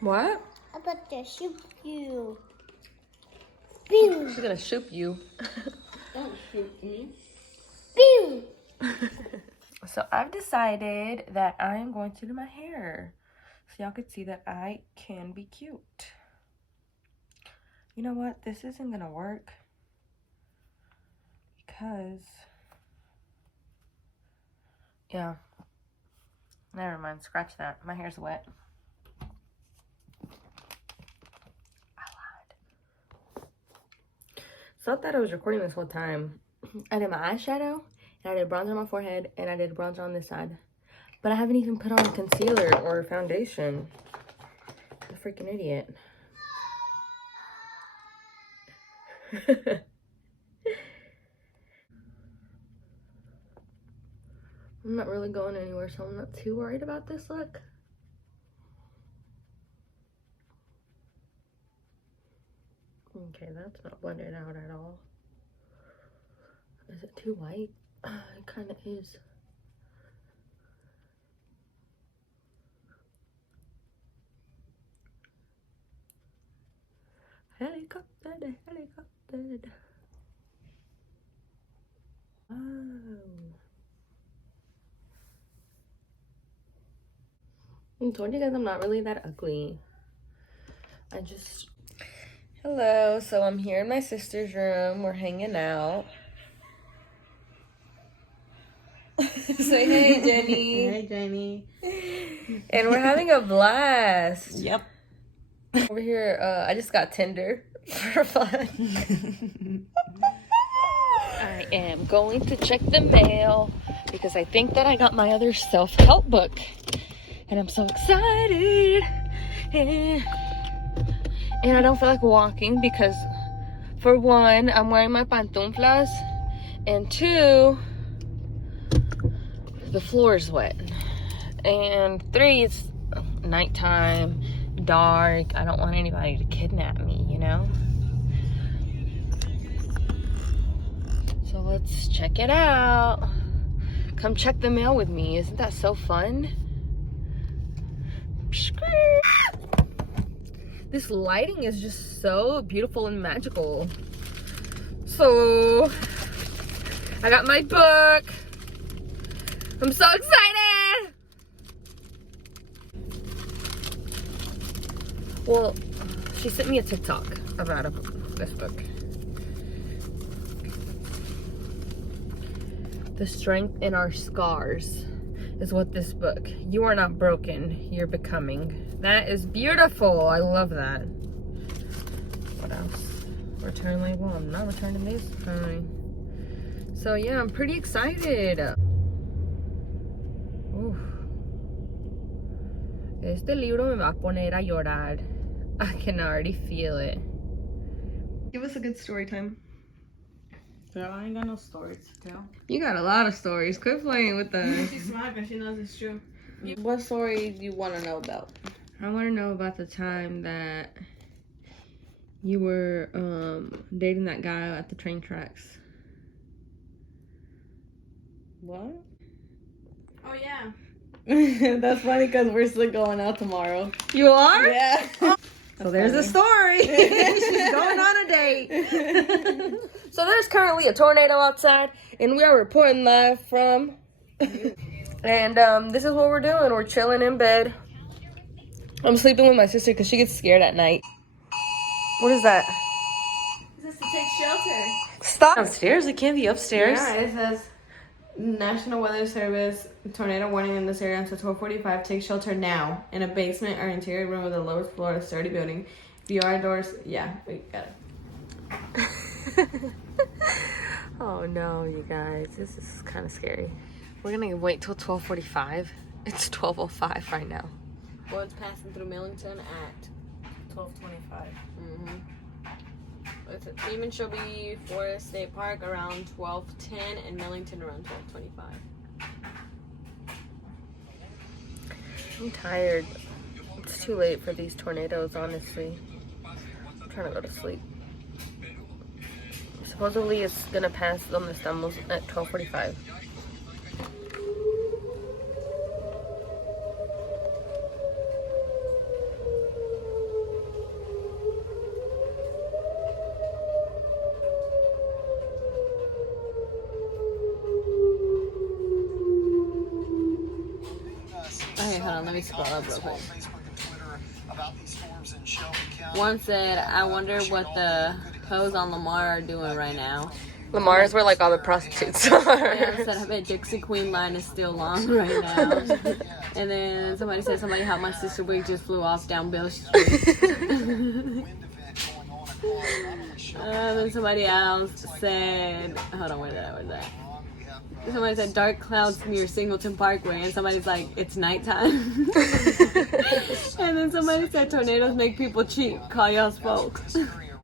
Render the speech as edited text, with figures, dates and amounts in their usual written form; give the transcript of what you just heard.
What? I'm about to shoot you. She's gonna shoot you. Don't shoot me. Pew! So I've decided that I'm going to do my hair. So y'all could see that I can be cute. You know what? This isn't gonna work. Because... yeah. Never mind. Scratch that. My hair's wet. I lied. So I thought I was recording this whole time. I did my eyeshadow, and I did bronzer on my forehead, and I did bronzer on this side. But I haven't even put on concealer or foundation. I'm a freaking idiot. I'm not really going anywhere, so I'm not too worried about this look. Okay, that's not blended out at all. Is it too white? It kind of is. Helicopter, helicopter. Oh. I told you guys I'm not really that ugly. I just... Hello, so I'm here in my sister's room. We're hanging out. Say hey, Jenny. Hey, Jenny. And we're having a blast. Yep. Over here, I just got TINDER for fun. I am going to check the mail because I think that I got my other self-help book. And I'm so excited. And I don't feel like walking because, for one, I'm wearing my pantuflas. And two, the floor is wet. And three, it's nighttime, dark. I don't want anybody to kidnap me, you know? So let's check it out. Come check the mail with me. Isn't that so fun? This lighting is just so beautiful and magical. So, I got my book. I'm so excited! Well, she sent me a TikTok about this book. The strength in our scars is what this book. You are not broken, you're becoming. That is beautiful. I love that. What else? Return label. I'm not returning this. Fine. So yeah, I'm pretty excited. Uf. Este libro me va a poner a llorar. I can already feel it. Give us a good story time. Girl, I ain't got no stories to tell. You got a lot of stories. Quit playing with us. She's smart because she knows it's true. What story do you want to know about? I want to know about the time that you were dating that guy at the train tracks. What? Oh, yeah. That's funny because we're still going out tomorrow. You are? Yeah. So there's a story. She's going on a date. So there's currently a tornado outside, and we are reporting live from. And this is what we're doing. We're chilling in bed. I'm sleeping with my sister because she gets scared at night. What is that? This is to take shelter. Stop. Downstairs? It can't be upstairs. Yeah, it says National Weather Service tornado warning in this area until 12:45. Take shelter now in a basement or interior room with a lower floor of sturdy building. If you are outdoors, yeah, we got it. Oh no, you guys, this is kind of scary. We're gonna wait till 12:45. It's 12:05 right now. Well, it's passing through Millington at 12:25. It even should be Forest State Park around 12:10 and Millington around 12:25. I'm tired. It's too late for these tornadoes, honestly. I'm trying to go to sleep. Supposedly it's gonna pass donde estamos at 12:45. hold on, let me scroll up real quick. One said, I wonder what the hoes on Lamar are doing right now. Lamar is where like all the prostitutes are. Yeah, said, I bet Dixie Queen line is still long right now. And then somebody said, somebody helped my sister wig just flew off down Bill Street. Then somebody else said, hold on, where's that? Somebody said dark clouds near Singleton Parkway, and somebody's like, it's nighttime. And then somebody said tornadoes make people cheat. Call y'all folks.